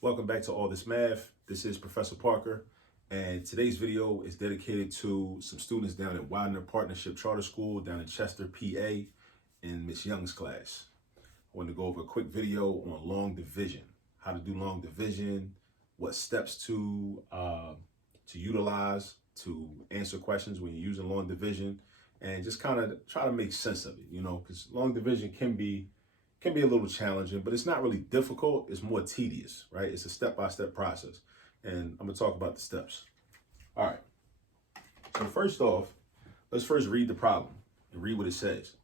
Welcome back to All This Math. This is Professor Parker, and today's video is dedicated to some students down at Widener Partnership Charter School down in Chester, PA, in Miss Young's class. I want to go over a quick video on long division, how to do long division, what steps to utilize to answer questions when you're using long division, and just kind of try to make sense of it, because long division can be a little challenging, but it's not really difficult. It's more tedious, right? It's a step-by-step process. And I'm gonna talk about the steps. All right. So first off, let's first read the problem and read what it says.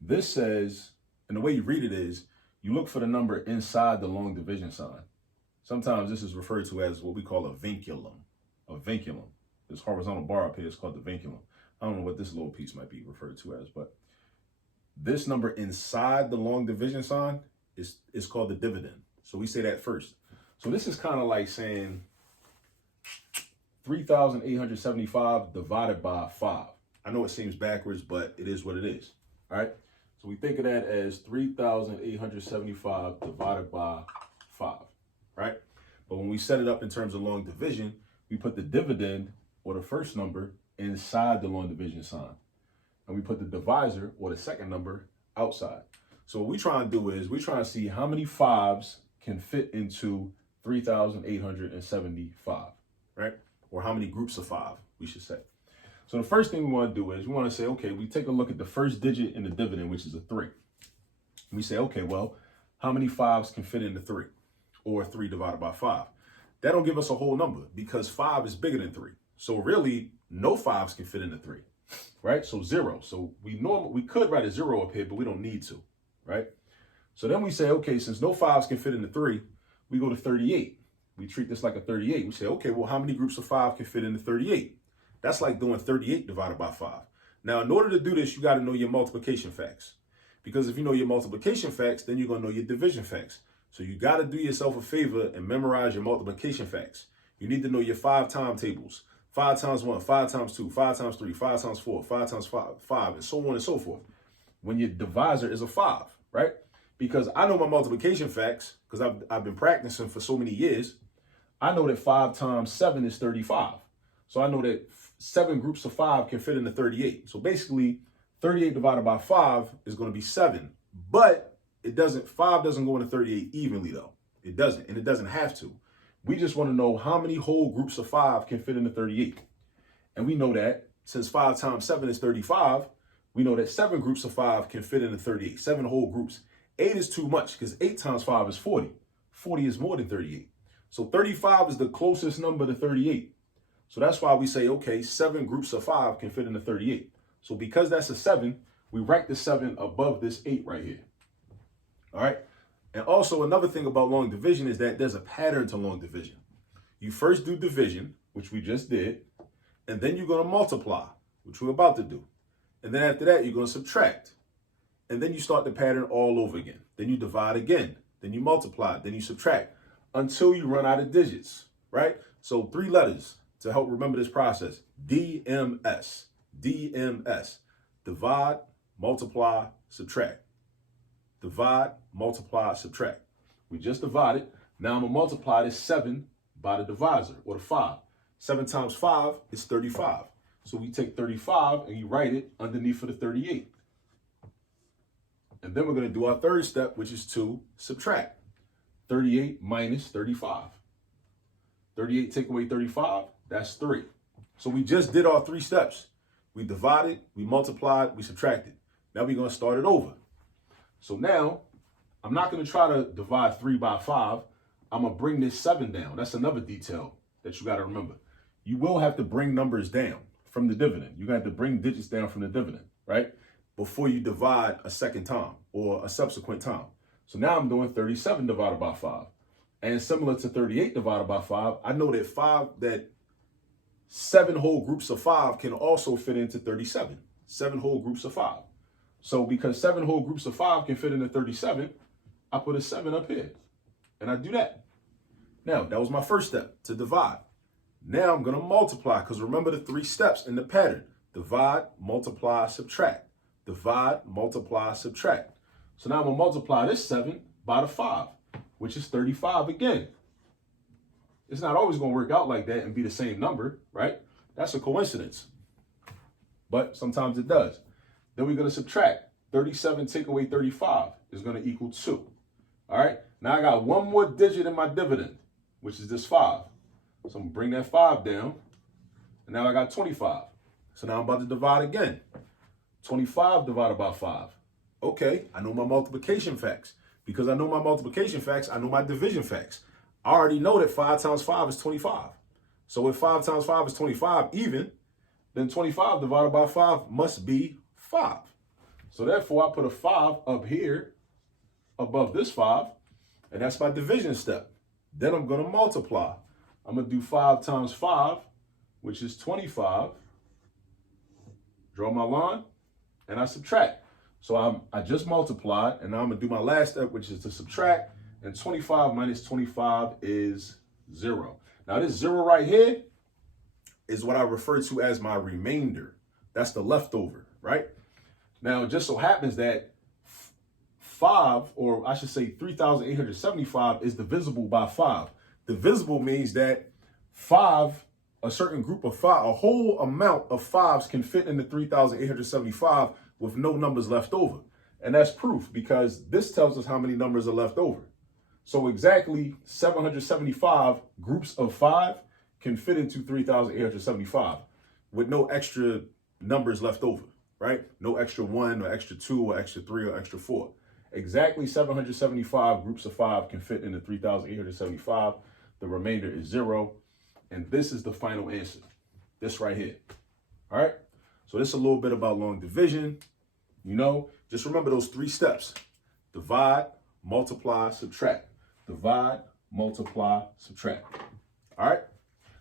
This says, and the way you read it is, you look for the number inside the long division sign. Sometimes this is referred to as what we call a vinculum. A vinculum. This horizontal bar up here is called the vinculum. I don't know what this little piece might be referred to as, but this number inside the long division sign is called the dividend. So we say that first. So this is kind of like saying 3,875 divided by 5. I know it seems backwards, but it is what it is. All right. So we think of that as 3,875 divided by 5. Right. But when we set it up in terms of long division, we put the dividend, or the first number, inside the long division sign. And we put the divisor, or the second number, outside. So what we try and do is we try and see how many 5s can fit into 3,875, right? Or how many groups of 5, we should say. So the first thing we want to do is we want to say, okay, we take a look at the first digit in the dividend, which is a 3. We say, okay, well, how many 5s can fit into 3? Or 3 divided by 5? That don't give us a whole number because 5 is bigger than 3. So really, no 5s can fit into 3. Right? So 0. So we could write a 0 up here, but we don't need to, right? So then we say, okay, since no 5s can fit into 3, we go to 38. We treat this like a 38. We say, okay, well, how many groups of 5 can fit into 38? That's like doing 38 divided by 5. Now, in order to do this, you got to know your multiplication facts. Because if you know your multiplication facts, then you're going to know your division facts. So you got to do yourself a favor and memorize your multiplication facts. You need to know your 5 timetables. 5 times 1, 5 times 2, 5 times 3, 5 times 4, 5 times 5, and so on and so forth. When your divisor is a 5, right? Because I know my multiplication facts, because I've been practicing for so many years. I know that 5 times 7 is 35. So I know that 7 groups of 5 can fit into 38. So basically, 38 divided by 5 is going to be 7. But 5 doesn't go into 38 evenly, though. It doesn't, and it doesn't have to. We just want to know how many whole groups of 5 can fit into 38. And we know that since 5 times 7 is 35, we know that 7 groups of 5 can fit into 38, 7 whole groups. 8 is too much because 8 times 5 is 40. 40 is more than 38. So 35 is the closest number to 38. So that's why we say, okay, 7 groups of 5 can fit into 38. So because that's a 7, we write the 7 above this 8 right here. All right. And also another thing about long division is that there's a pattern to long division. You first do division, which we just did, and then you're going to multiply, which we're about to do. And then after that, you're going to subtract. And then you start the pattern all over again. Then you divide again. Then you multiply. Then you subtract until you run out of digits, right? So 3 letters to help remember this process. DMS. DMS. Divide, multiply, subtract. Divide, multiply, subtract. We just divided. Now I'm going to multiply this 7 by the divisor, or the 5. 7 times 5 is 35. So we take 35 and you write it underneath for the 38. And then we're going to do our third step, which is to subtract. 38 minus 35. 38 take away 35, that's 3. So we just did our 3 steps. We divided, we multiplied, we subtracted. Now we're going to start it over. So now, I'm not going to try to divide 3 by 5. I'm going to bring this 7 down. That's another detail that you got to remember. You will have to bring numbers down from the dividend. You're going to have to bring digits down from the dividend, right? Before you divide a second time or a subsequent time. So now I'm doing 37 divided by 5. And similar to 38 divided by 5, I know that 7 whole groups of 5 can also fit into 37. 7 whole groups of 5. So because 7 whole groups of 5 can fit into 37, I put a 7 up here. And I do that. Now, that was my first step, to divide. Now I'm going to multiply, because remember the 3 steps in the pattern. Divide, multiply, subtract. Divide, multiply, subtract. So now I'm going to multiply this 7 by the 5, which is 35 again. It's not always going to work out like that and be the same number, right? That's a coincidence. But sometimes it does. Then we're going to subtract. 37 take away 35 is going to equal 2. All right. Now I got one more digit in my dividend, which is this 5. So I'm going to bring that 5 down. And now I got 25. So now I'm about to divide again. 25 divided by 5. Okay, I know my multiplication facts. Because I know my multiplication facts, I know my division facts. I already know that 5 times 5 is 25. So if 5 times 5 is 25 even, then 25 divided by 5 must be 5. So therefore, I put a 5 up here above this 5, and that's my division step. Then I'm going to multiply. I'm going to do 5 times 5, which is 25. Draw my line, and I subtract. So I just multiplied, and now I'm going to do my last step, which is to subtract, and 25 minus 25 is 0. Now this 0 right here is what I refer to as my remainder. That's the leftover, right? Now, it just so happens that 5, or I should say 3,875 is divisible by 5. Divisible means that 5, a certain group of 5, a whole amount of 5s can fit into 3,875 with no numbers left over. And that's proof because this tells us how many numbers are left over. So exactly 775 groups of 5 can fit into 3,875 with no extra numbers left over, right? No extra 1 or extra 2 or extra 3 or extra 4. Exactly 775 groups of 5 can fit into 3,875. The remainder is 0. And this is the final answer. This right here. All right. So this is a little bit about long division. You know, just remember those 3 steps. Divide, multiply, subtract. Divide, multiply, subtract. All right.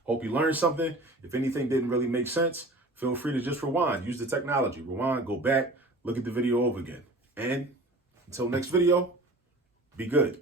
Hope you learned something. If anything didn't really make sense, feel free to just rewind. Use the technology. Rewind, go back, look at the video over again. And until next video, be good.